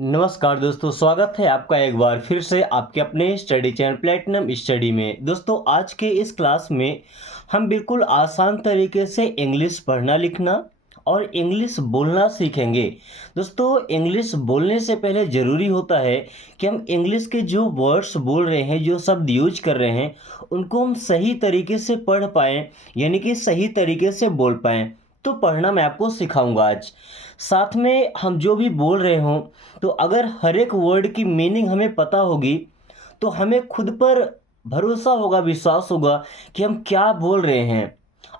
नमस्कार दोस्तों, स्वागत है आपका एक बार फिर से आपके अपने स्टडी चैनल प्लेटिनम स्टडी में। दोस्तों, आज के इस क्लास में हम बिल्कुल आसान तरीके से इंग्लिश पढ़ना लिखना और इंग्लिश बोलना सीखेंगे। दोस्तों, इंग्लिश बोलने से पहले ज़रूरी होता है कि हम इंग्लिश के जो वर्ड्स बोल रहे हैं, जो शब्द यूज कर रहे हैं, उनको हम सही तरीके से पढ़ पाएँ, यानी कि सही तरीके से बोल पाएँ। तो पढ़ना मैं आपको सिखाऊंगा आज। साथ में हम जो भी बोल रहे हों, तो अगर हर एक वर्ड की मीनिंग हमें पता होगी, तो हमें खुद पर भरोसा होगा, विश्वास होगा कि हम क्या बोल रहे हैं।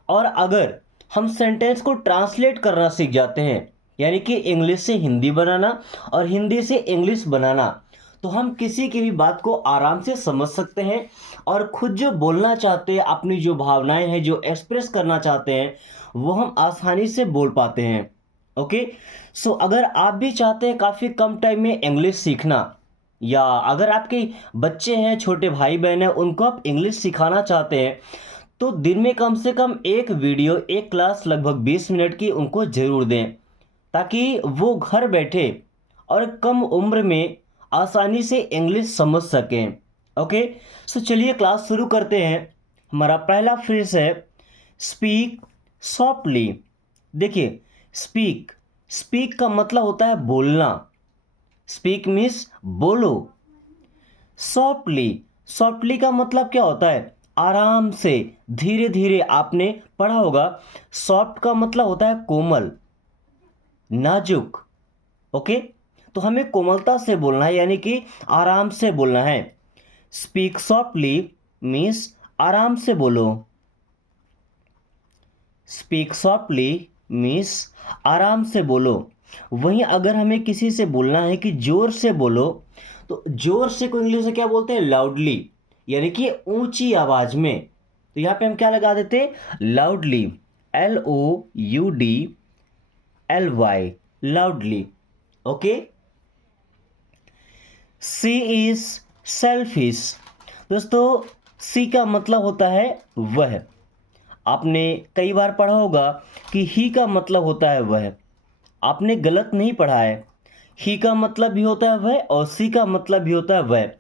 और अगर हम सेंटेंस को ट्रांसलेट करना सीख जाते हैं, यानी कि इंग्लिश से हिंदी बनाना और हिंदी से इंग्लिश बनाना, तो हम किसी की भी बात को आराम से समझ सकते हैं और खुद जो बोलना चाहते हैं, अपनी जो भावनाएं हैं, जो एक्सप्रेस करना चाहते हैं, वो हम आसानी से बोल पाते हैं। ओके। सो अगर आप भी चाहते हैं काफ़ी कम टाइम में इंग्लिश सीखना, या अगर आपके बच्चे हैं, छोटे भाई बहन हैं, उनको आप इंग्लिश सिखाना चाहते हैं, तो दिन में कम से कम एक वीडियो, एक क्लास लगभग 20 मिनट की उनको ज़रूर दें, ताकि वो घर बैठे और कम उम्र में आसानी से इंग्लिश समझ सकें। ओके। सो चलिए क्लास शुरू करते हैं। हमारा पहला फ्रेज है स्पीक सॉफ्टली। देखिए, स्पीक स्पीक का मतलब होता है बोलना। स्पीक मीन्स बोलो। सॉफ्टली सॉफ्टली का मतलब क्या होता है? आराम से, धीरे धीरे। आपने पढ़ा होगा, सॉफ्ट का मतलब होता है कोमल, नाजुक। ओके। तो हमें कोमलता से बोलना है, यानी कि आराम से बोलना है। स्पीक सॉफ्टली मीन्स आराम से बोलो। स्पीक सॉफ्टली मीन्स आराम से बोलो। वहीं अगर हमें किसी से बोलना है कि जोर से बोलो, तो जोर से को इंग्लिश में क्या बोलते हैं? लाउडली, यानी कि ऊंची आवाज में। तो यहाँ पे हम क्या लगा देते हैं? Loudly, LOUDLY, loudly. Okay. She is selfish. दोस्तों, सी का मतलब होता है वह। आपने कई बार पढ़ा होगा कि ही का मतलब होता है वह। आपने गलत नहीं पढ़ा है। ही का मतलब भी होता है वह और सी का मतलब भी होता है वह।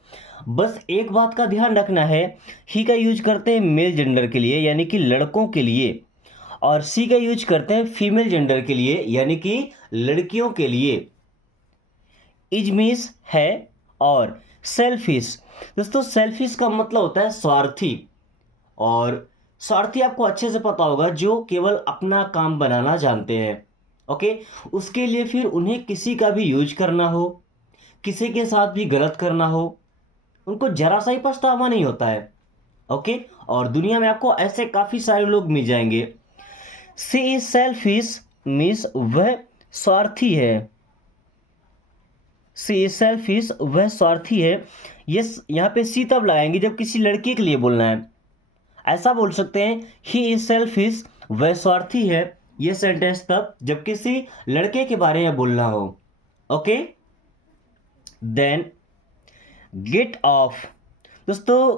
बस एक बात का ध्यान रखना है, ही का यूज करते हैं मेल जेंडर के लिए, यानी कि लड़कों के लिए, और सी का यूज करते हैं फीमेल जेंडर के लिए, यानी कि लड़कियों के लिए। इज मीन्स है, और सेल्फिश। दोस्तों, सेल्फिश का मतलब होता है स्वार्थी। और स्वार्थी आपको अच्छे से पता होगा, जो केवल अपना काम बनाना जानते हैं। ओके। उसके लिए फिर उन्हें किसी का भी यूज करना हो, किसी के साथ भी गलत करना हो, उनको जरा सा ही पछतावा नहीं होता है। ओके। और दुनिया में आपको ऐसे काफ़ी सारे लोग मिल जाएंगे। सी इज सेल्फिश मीन्स वह स्वार्थी है। सी इज सेल्फिश, वह स्वार्थी है। ये यहाँ पे सी तब लगाएंगे जब किसी लड़की के लिए बोलना है। ऐसा बोल सकते हैं, ही इज सेल्फिश, वह स्वार्थी है। यह सेंटेंस तब जब किसी लड़के के बारे में बोलना हो। ओके। Then get off. दोस्तों,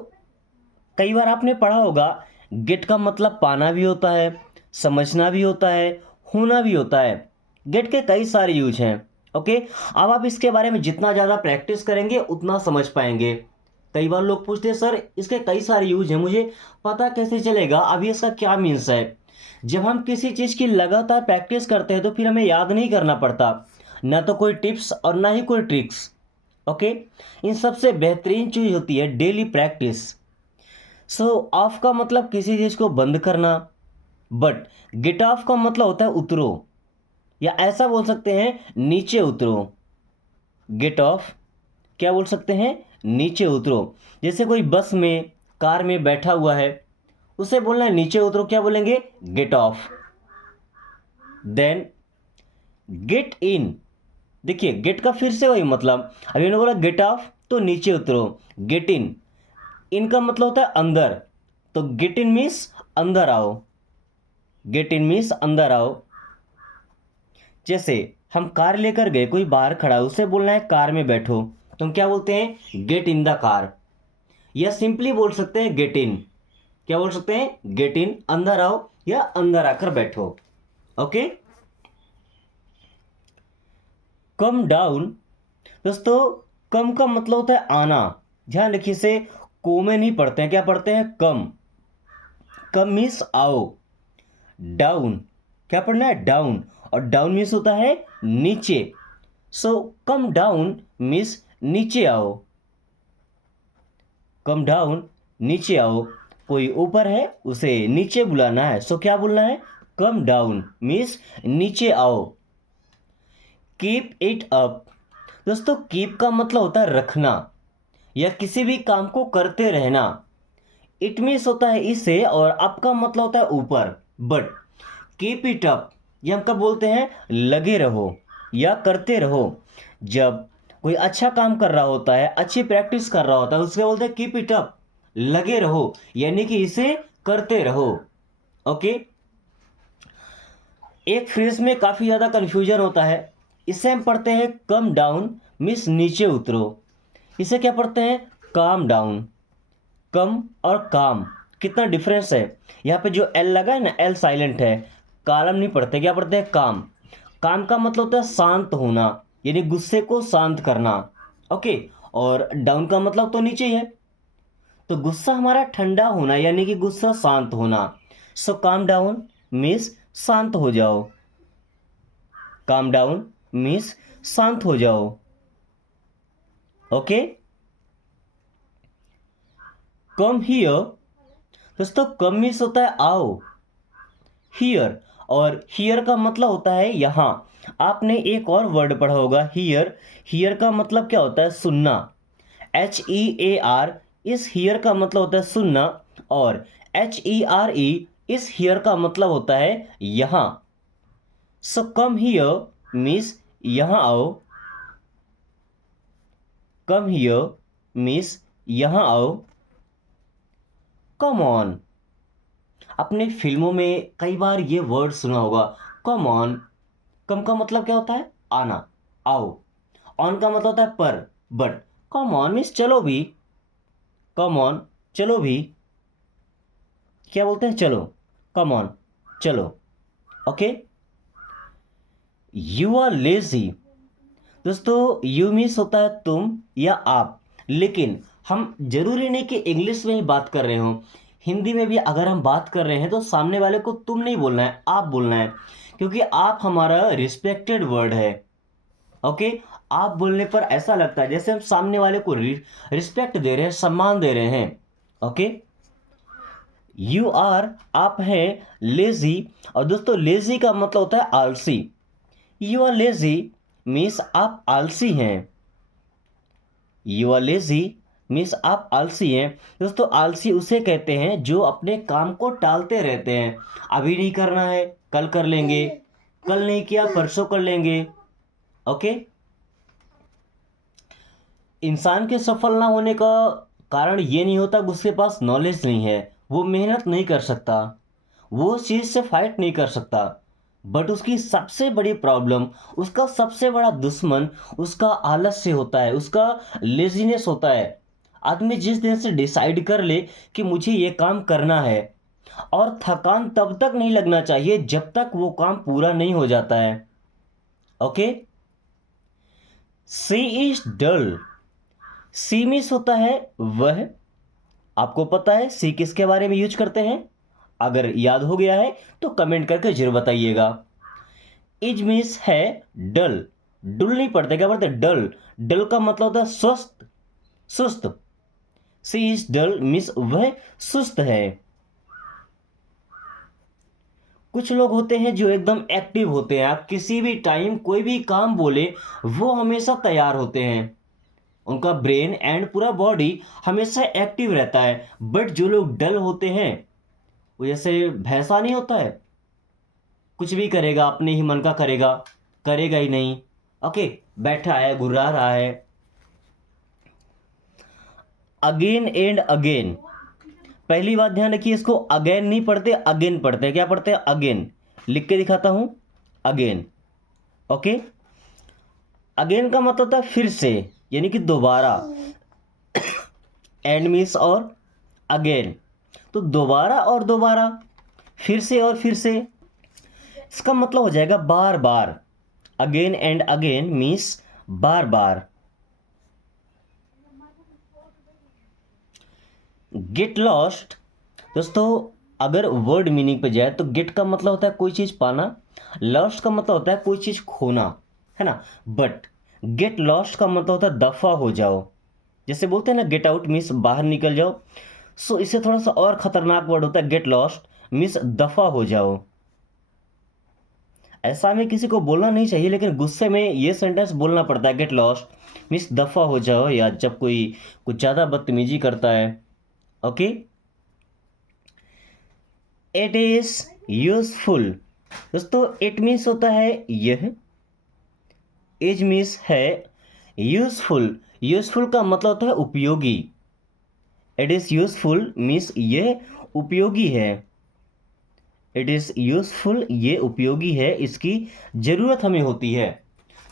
कई बार आपने पढ़ा होगा, गेट का मतलब पाना भी होता है, समझना भी होता है, होना भी होता है। गेट के कई सारे यूज हैं। ओके। अब आप इसके बारे में जितना ज़्यादा प्रैक्टिस करेंगे उतना समझ पाएंगे। कई बार लोग पूछते हैं, सर इसके कई सारे यूज हैं, मुझे पता कैसे चलेगा अभी इसका क्या मीन्स है? जब हम किसी चीज़ की लगातार प्रैक्टिस करते हैं, तो फिर हमें याद नहीं करना पड़ता, ना तो कोई टिप्स और ना ही कोई ट्रिक्स। ओके। इन सबसे बेहतरीन चीज़ होती है डेली प्रैक्टिस। सो ऑफ का मतलब किसी चीज़ को बंद करना, बट गेट ऑफ का मतलब होता है उतरो, या ऐसा बोल सकते हैं नीचे उतरो। गेट ऑफ क्या बोल सकते हैं? नीचे उतरो। जैसे कोई बस में, कार में बैठा हुआ है, उसे बोलना है नीचे उतरो, क्या बोलेंगे? Get off. Then get in. देखिए, गेट का फिर से वही मतलब, अभी मैंने बोला गेट ऑफ तो नीचे उतरो। गेट इन, इनका मतलब होता है अंदर, तो गेट इन मीन्स अंदर आओ। गेट इन मीन्स अंदर आओ। जैसे हम कार लेकर गए, कोई बाहर खड़ा है, उसे बोलना है कार में बैठो, तो हम क्या बोलते हैं? Get in the car. या सिंपली बोल सकते हैं गेट इन। क्या बोल सकते हैं? गेट इन, अंदर आओ या अंदर आकर बैठो। ओके। Come down. दोस्तों कम का मतलब होता है आना। ध्यान रखिए, इसे को में नहीं पढ़ते हैं, क्या पढ़ते हैं? कम। कम मीन्स आओ। डाउन, क्या पढ़ना है? डाउन। और डाउन मीन्स होता है नीचे। सो कम डाउन मीन्स नीचे आओ। कम डाउन, नीचे आओ। कोई ऊपर है, उसे नीचे बुलाना है, सो क्या बोलना है? कम डाउन मीन्स नीचे आओ। Keep it up. दोस्तों कीप का मतलब होता है रखना या किसी भी काम को करते रहना। इट मीन्स होता है इसे, और अप का मतलब होता है ऊपर। बट कीप इट अप ये हम कब बोलते हैं? लगे रहो या करते रहो। जब कोई अच्छा काम कर रहा होता है, अच्छी प्रैक्टिस कर रहा होता है, उसके बोलते हैं कीप इट अप, लगे रहो, यानी कि इसे करते रहो। ओके। एक फ्रेज में काफ़ी ज़्यादा कन्फ्यूजन होता है। इसे हम पढ़ते हैं कम डाउन मीन्स नीचे उतरो। इसे क्या पढ़ते हैं? Calm down. कम और काम कितना डिफरेंस है। यहाँ पे जो एल लगा है ना, एल साइलेंट है। कालम नहीं पढ़ते, क्या पढ़ते हैं? काम। काम का मतलब होता है शांत होना, यानी गुस्से को शांत करना। ओके। और डाउन का मतलब तो नीचे ही है। तो गुस्सा हमारा ठंडा होना, यानी कि गुस्सा शांत होना। सो काम डाउन मीन्स शांत हो जाओ। काम डाउन मीन्स शांत हो जाओ। ओके। Come here. दोस्तों कम मीन्स होता है आओ। हियर, और हियर का मतलब होता है यहाँ। आपने एक और वर्ड पढ़ा होगा हियर। हियर का मतलब क्या होता है? सुनना। HEAR इस हियर का मतलब होता है सुनना, और HERE इस हियर का मतलब होता है यहाँ। सो कम हियर मीन्स यहाँ आओ। कम हियर मीन्स यहाँ आओ। Come on. अपने फिल्मों में कई बार ये वर्ड सुना होगा, कम ऑन। कम का मतलब क्या होता है? आना, आओ। ऑन का मतलब होता है पर, बट कम ऑन मीन्स चलो भी। कम ऑन, चलो भी। क्या बोलते हैं? चलो। कम ऑन, चलो। ओके। You are lazy. दोस्तों यू मीन्स होता है तुम या आप, लेकिन हम जरूरी नहीं कि इंग्लिश में ही बात कर रहे हो। हिंदी में भी अगर हम बात कर रहे हैं तो सामने वाले को तुम नहीं बोलना है, आप बोलना है, क्योंकि आप हमारा रिस्पेक्टेड वर्ड है। ओके। आप बोलने पर ऐसा लगता है जैसे हम सामने वाले को रिस्पेक्ट दे रहे हैं, सम्मान दे रहे हैं। ओके। यू आर, आप हैं लेजी। और दोस्तों लेजी का मतलब होता है आलसी। यू आर लेजी मीन्स आप आलसी हैं। यू आर लेजी मीन्स आप आलसी हैं। दोस्तों आलसी उसे कहते हैं जो अपने काम को टालते रहते हैं। अभी नहीं करना है, कल कर लेंगे, कल नहीं किया परसों कर लेंगे। ओके। इंसान के सफल ना होने का कारण ये नहीं होता कि उसके पास नॉलेज नहीं है, वो मेहनत नहीं कर सकता, वो उस चीज़ से फाइट नहीं कर सकता। बट उसकी सबसे बड़ी प्रॉब्लम, उसका सबसे बड़ा दुश्मन उसका आलस्य होता है, उसका लेजीनेस होता है। आदमी जिस दिन से डिसाइड कर ले कि मुझे ये काम करना है, और थकान तब तक नहीं लगना चाहिए जब तक वो काम पूरा नहीं हो जाता है। Okay. She is dull. She means होता है वह। आपको पता है सी किसके बारे में यूज करते हैं? अगर याद हो गया है तो कमेंट करके जरूर बताइएगा। इज मीन्स है डल। डुल नहीं पढ़ते, क्या पढ़ते? डल। डल का मतलब होता है स्वस्थ, सुस्त। सी इज डल मीन्स वह सुस्त है। कुछ लोग होते हैं जो एकदम एक्टिव होते हैं, आप किसी भी टाइम कोई भी काम बोले वो हमेशा तैयार होते हैं। उनका ब्रेन एंड पूरा बॉडी हमेशा एक्टिव रहता है। बट जो लोग डल होते हैं, वो जैसे भैंसा नहीं होता है, कुछ भी करेगा अपने ही मन का करेगा, करेगा ही नहीं। ओके। बैठा है, घुरा रहा है। Again and again. पहली बात ध्यान रखिए, इसको अगेन नहीं पढ़ते, अगेन पढ़ते हैं। क्या पढ़ते हैं? अगेन। लिख के दिखाता हूं, अगेन। ओके। अगेन का मतलब होता है फिर से, यानी कि दोबारा। एंड मीन्स और अगेन, तो दोबारा और दोबारा, फिर से और फिर से। इसका मतलब हो जाएगा बार बार। अगेन एंड अगेन मीन्स बार बार। गेट लॉस्ट दोस्तों अगर वर्ड मीनिंग पे जाए तो गेट का मतलब होता है कोई चीज़ पाना, लॉस्ट का मतलब होता है कोई चीज़ खोना, है ना। बट गेट लॉस्ट का मतलब होता है दफा हो जाओ। जैसे बोलते हैं ना गेट आउट मीन्स बाहर निकल जाओ। सो इससे थोड़ा सा और खतरनाक वर्ड होता है गेट लॉस्ट मीन्स दफा हो जाओ। ऐसा हमें किसी को बोलना नहीं चाहिए, लेकिन गुस्से में ये सेंटेंस बोलना पड़ता है गेट लॉस्ट मीन्स दफा हो जाओ, या जब कोई कुछ ज़्यादा बदतमीजी करता है। ओके, इट इज यूजफुल दोस्तों इट मीन्स होता है यह, इज मीन्स है, यूजफुल यूजफुल का मतलब होता है उपयोगी। इट इज यूजफुल मीन्स ये उपयोगी है। इट इज यूजफुल ये उपयोगी है, इसकी ज़रूरत हमें होती है।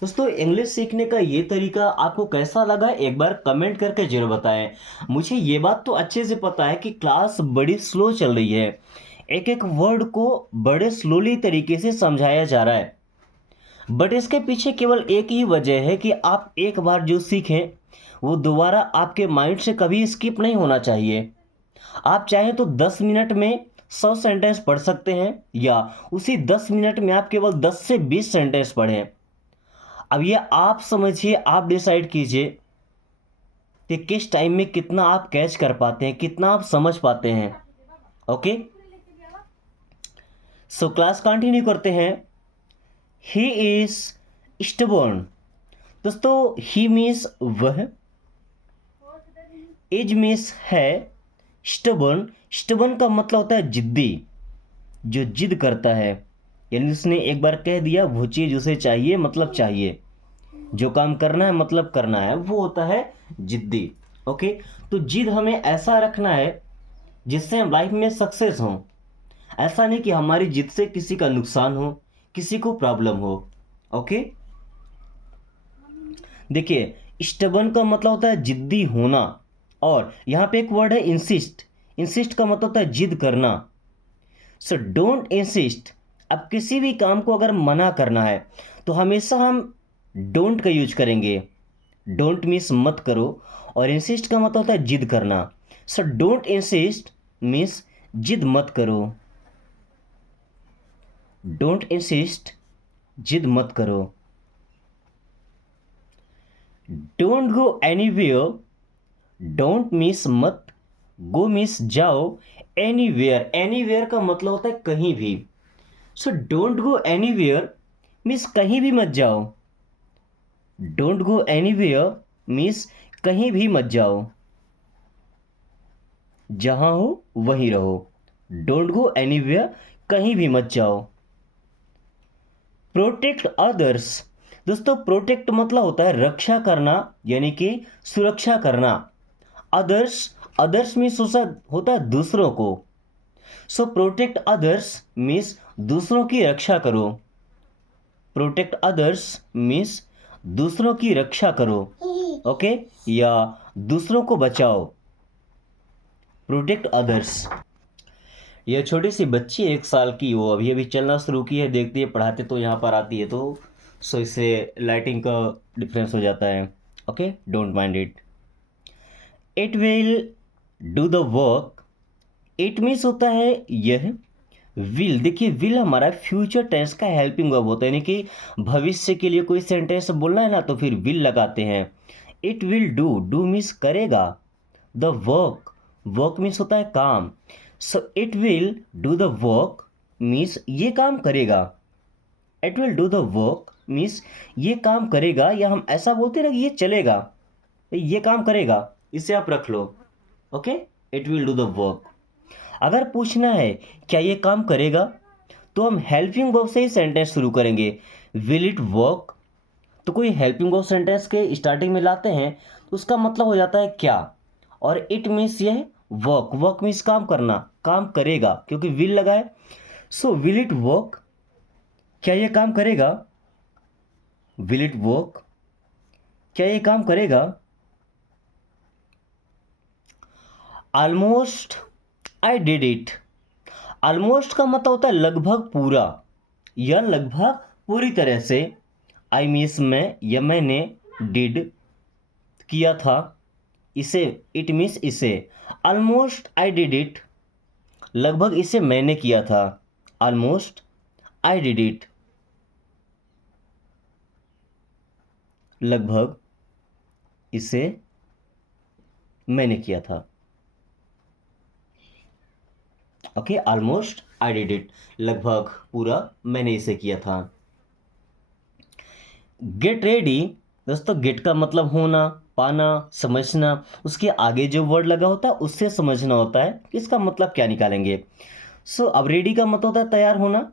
दोस्तों इंग्लिश सीखने का ये तरीका आपको कैसा लगा एक बार कमेंट करके जरूर बताएं। मुझे ये बात तो अच्छे से पता है कि क्लास बड़ी स्लो चल रही है, एक एक वर्ड को बड़े स्लोली तरीके से समझाया जा रहा है। बट इसके पीछे केवल एक ही वजह है कि आप एक बार जो सीखें वो दोबारा आपके माइंड से कभी स्किप नहीं होना चाहिए। आप चाहें तो 10 मिनट में 100 सेंटेंस पढ़ सकते हैं, या उसी 10 मिनट में आप केवल 10 से 20 सेंटेंस पढ़ें। अब ये आप समझिए, आप डिसाइड कीजिए कि किस टाइम में कितना आप कैच कर पाते हैं, कितना आप समझ पाते हैं। ओके, सो क्लास कंटिन्यू करते हैं। ही इज स्टबर्न दोस्तों ही मीन्स वह, इज मीन्स है, स्टबर्न स्टबर्न का मतलब होता है जिद्दी, जो जिद करता है। यानी उसने एक बार कह दिया वो चीज़ उसे चाहिए मतलब चाहिए, जो काम करना है मतलब करना है, वो होता है जिद्दी। ओके, तो जिद हमें ऐसा रखना है जिससे हम लाइफ में सक्सेस हों। ऐसा नहीं कि हमारी जिद से किसी का नुकसान हो, किसी को प्रॉब्लम हो। ओके, देखिए स्टबन का मतलब होता है जिद्दी होना, और यहाँ पे एक वर्ड है इंसिस्ट। इंसिस्ट का मतलब होता है जिद करना। सो डोंट इंसिस्ट, अब किसी भी काम को अगर मना करना है तो हमेशा हम डोंट का यूज करेंगे। डोंट मीन्स मत करो, और इंसिस्ट का मतलब होता है जिद करना। सो डोंट इंसिस्ट मीन्स जिद मत करो। डोंट इंसिस्ट जिद मत करो। Don't go anywhere, don't means मत, गो मीन्स जाओ, एनीवेयर एनीवेयर का मतलब होता है कहीं भी। So don't go anywhere means कहीं भी मत जाओ। डोंट गो एनीवेयर मीन्स कहीं भी मत जाओ, जहां हो वहीं रहो। डोंट गो एनीवेयर कहीं भी मत जाओ। प्रोटेक्ट अदर्स दोस्तों प्रोटेक्ट मतलब होता है रक्षा करना, यानी कि सुरक्षा करना। अदर्स अदर्स मीन्स होता है दूसरों को। सो प्रोटेक्ट अदर्स मीन्स दूसरों की रक्षा करो। प्रोटेक्ट अदर्स मीन्स दूसरों की रक्षा करो। ओके, या दूसरों को बचाओ। Protect others. ये छोटी सी बच्ची 1 साल की, वो अभी अभी चलना शुरू की है, देखती है पढ़ाते तो यहाँ पर आती है, तो सो इससे लाइटिंग का डिफरेंस हो जाता है। Okay, don't mind it. It will do the work, it means होता है यह। विल, देखिए विल हमारा फ्यूचर टेंस का हेल्पिंग वर्ब होता है, यानी कि भविष्य के लिए कोई सेंटेंस बोलना है ना तो फिर विल लगाते हैं। It will do, do means करेगा। द वर्क, वर्क मीन्स होता है काम। So it will do the work means ये काम करेगा। It will do the work means ये काम करेगा, या हम ऐसा बोलते हैं ना कि ये चलेगा, ये काम करेगा, इसे आप रख लो। Okay, it will do the work. अगर पूछना है क्या ये काम करेगा, तो हम हेल्पिंग वर्ब से ही सेंटेंस शुरू करेंगे। विल इट वर्क, तो कोई हेल्पिंग वर्ब सेंटेंस के स्टार्टिंग में लाते हैं तो उसका मतलब हो जाता है क्या, और इट मीन्स ये वर्क, वर्क मीन्स काम करना, काम करेगा क्योंकि विल लगा है। सो विल इट वर्क, क्या ये काम करेगा। विल इट वर्क, क्या ये काम करेगा। Almost I did it, almost का मतलब होता है लगभग पूरा, या लगभग पूरी तरह से। आई मीन्स मैं, या मैंने, डिड किया था, इसे, इट मीन्स इसे। ऑलमोस्ट आई डिड इट, लगभग इसे मैंने किया था। ऑलमोस्ट आई डिड इट, लगभग इसे मैंने किया था। Okay, almost I did it, लगभग पूरा मैंने इसे किया था। गेट रेडी, दोस्तों गेट का मतलब होना, पाना, समझना। उसके आगे जो वर्ड लगा होता है उससे समझना होता है कि इसका मतलब क्या निकालेंगे। सो अब रेडी का मतलब होता है तैयार होना।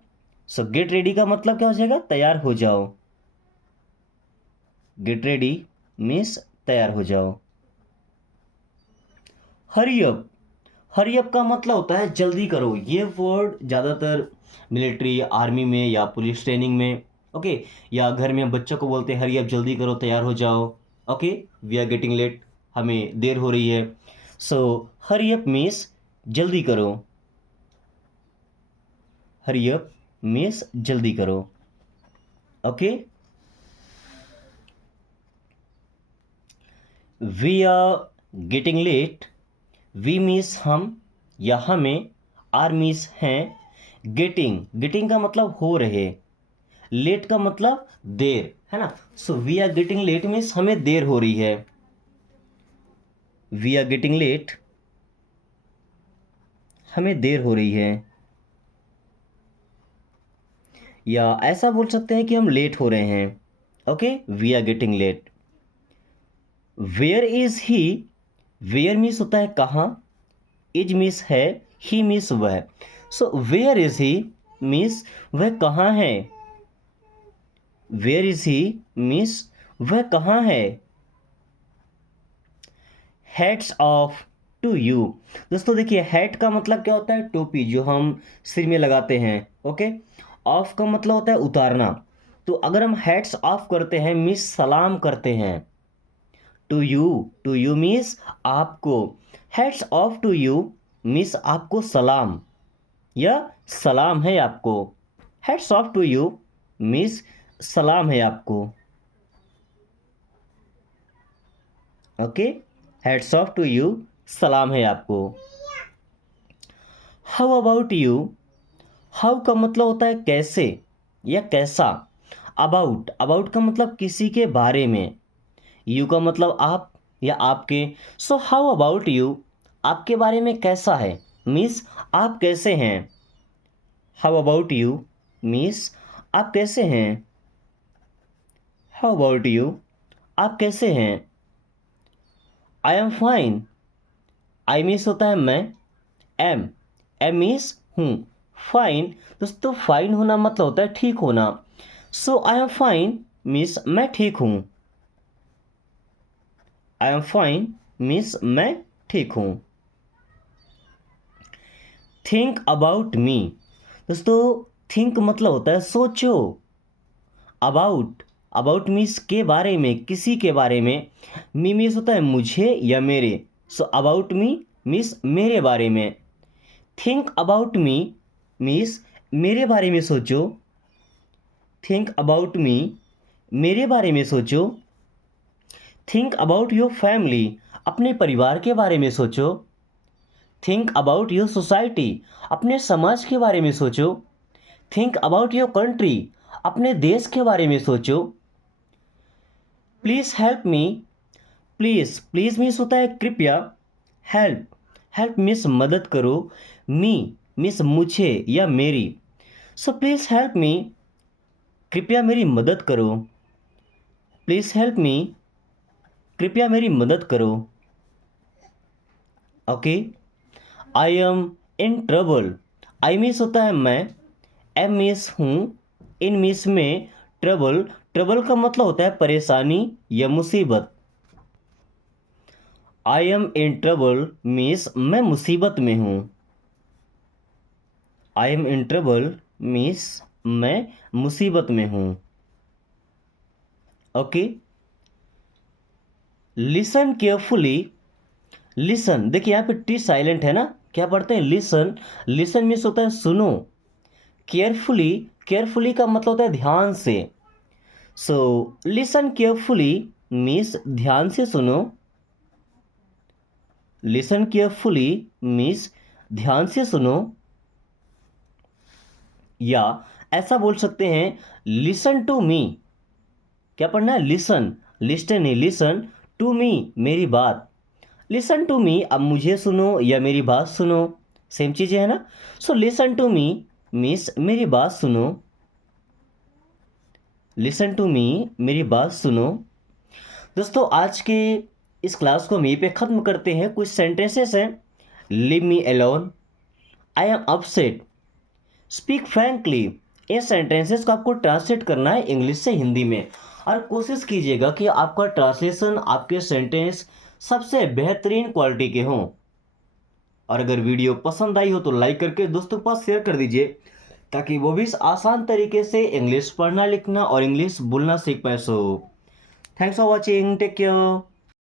सो गेट रेडी का मतलब क्या हो जाएगा, तैयार हो जाओ। गेट रेडी मीन्स तैयार हो जाओ। हरी अप, हरी अप का मतलब होता है जल्दी करो। ये वर्ड ज़्यादातर मिलिट्री, आर्मी में या पुलिस ट्रेनिंग में, ओके, या घर में बच्चों को बोलते हैं हरी अप, जल्दी करो, तैयार हो जाओ। Okay, we are getting late, हमें देर हो रही है। सो हरी अप मीन्स जल्दी करो। हरी अप मीन्स जल्दी करो। Okay, we are getting late, we means हम या हमें, आर मीन्स हैं, गेटिंग, गेटिंग का मतलब हो रहे, लेट का मतलब देर, है ना। So we are getting late means हमें देर हो रही है। वी आर गेटिंग लेट, हमें देर हो रही है। या ऐसा बोल सकते हैं कि हम लेट हो रहे हैं। Okay, we are getting late. Where is he, where means होता है कहाँ, इज मीन्स है, ही मीन्स वह। So where is he means वह कहाँ है। वेयर इज ही मीन्स वह कहाँ है। हैट्स ऑफ टू यू, दोस्तों देखिए हैट का मतलब क्या होता है, टोपी जो हम सिर में लगाते हैं। ओके, ऑफ का मतलब होता है उतारना। तो अगर हम हैट्स ऑफ करते हैं मीन्स सलाम करते हैं। To you, to you means आपको, hats off to you means आपको सलाम, या सलाम है आपको। Hats off to you means सलाम है आपको। Okay, hats off to you, सलाम है आपको। हाउ अबाउट यू, हाउ का मतलब होता है कैसे या कैसा। अबाउट, अबाउट का मतलब किसी के बारे में। यू का मतलब आप या आपके। सो हाउ अबाउट यू, आपके बारे में कैसा है, मीन्स आप कैसे हैं। हाउ अबाउट यू मीन्स आप कैसे हैं। हाउ अबाउट यू, आप कैसे हैं। I am fine, I means होता है मैं, एम, एम मीन्स हूँ, फाइन, दोस्तों फाइन होना मतलब होता है ठीक होना। सो आई एम फाइन मीन्स मैं ठीक हूँ। आई एम फाइन मीन्स मैं ठीक हूँ। थिंक अबाउट मी, दोस्तों थिंक मतलब होता है सोचो। अबाउट, अबाउट मीन्स के बारे में, किसी के बारे में। मी मीन्स होता है मुझे या मेरे। सो अबाउट मी मीन्स मेरे बारे में। थिंक अबाउट मी मीन्स मेरे बारे में सोचो। थिंक अबाउट मी, मेरे बारे में सोचो। थिंक अबाउट योर फैमिली, अपने परिवार के बारे में सोचो। थिंक अबाउट योर सोसाइटी, अपने समाज के बारे में सोचो। थिंक अबाउट योर कंट्री, अपने देश के बारे में सोचो। Please help me, please, please means होता है कृपया। हेल्प, हेल्प मीन्स मदद करो। मी मीन्स मुझे या मेरी। सो प्लीज़ हेल्प मी, कृपया मेरी मदद करो। प्लीज़ हेल्प मी, कृपया मेरी मदद करो। Okay, I am in trouble, I means होता है मैं, एम मीन्स हूँ, इन मीन्स में, ट्रबल, ट्रबल का मतलब होता है परेशानी या मुसीबत। I am in trouble means मैं मुसीबत में हूँ। I am in trouble means मैं मुसीबत में हूँ। ओके, लिसन केयरफुली, लिसन देखिए यहाँ पे टी साइलेंट है ना, क्या पढ़ते हैं लिसन, लिसन मीन्स होता है सुनो। केयरफुली, केयरफुली का मतलब होता है ध्यान से। सो लिसन केयरफुली मीन्स ध्यान से सुनो। लिसन केयरफुली मीन्स ध्यान से सुनो, या ऐसा बोल सकते हैं लिसन टू मी। क्या पढ़ना है? लिसन, लिस्टन नहीं, लिसन टू मी, मेरी बात। लिसन टू मी, अब मुझे सुनो या मेरी बात सुनो, सेम चीज़ें है ना। So listen to me means मेरी बात सुनो, लिसन टू मी, मेरी बात सुनो। दोस्तों आज के इस क्लास को हम यहीं पे ख़त्म करते हैं। कुछ सेंटेंसेस हैं। Leave me alone, I am upset, speak frankly. ये सेंटेंसेस को आपको ट्रांसलेट करना है इंग्लिश से हिंदी में, और कोशिश कीजिएगा कि आपका ट्रांसलेशन, आपके सेंटेंस सबसे बेहतरीन क्वालिटी के हों। और अगर वीडियो पसंद आई हो तो लाइक करके दोस्तों के पास शेयर कर दीजिए, ताकि वो भी इस आसान तरीके से इंग्लिश पढ़ना लिखना और इंग्लिश बोलना सीख पाए। So thanks for watching, take care.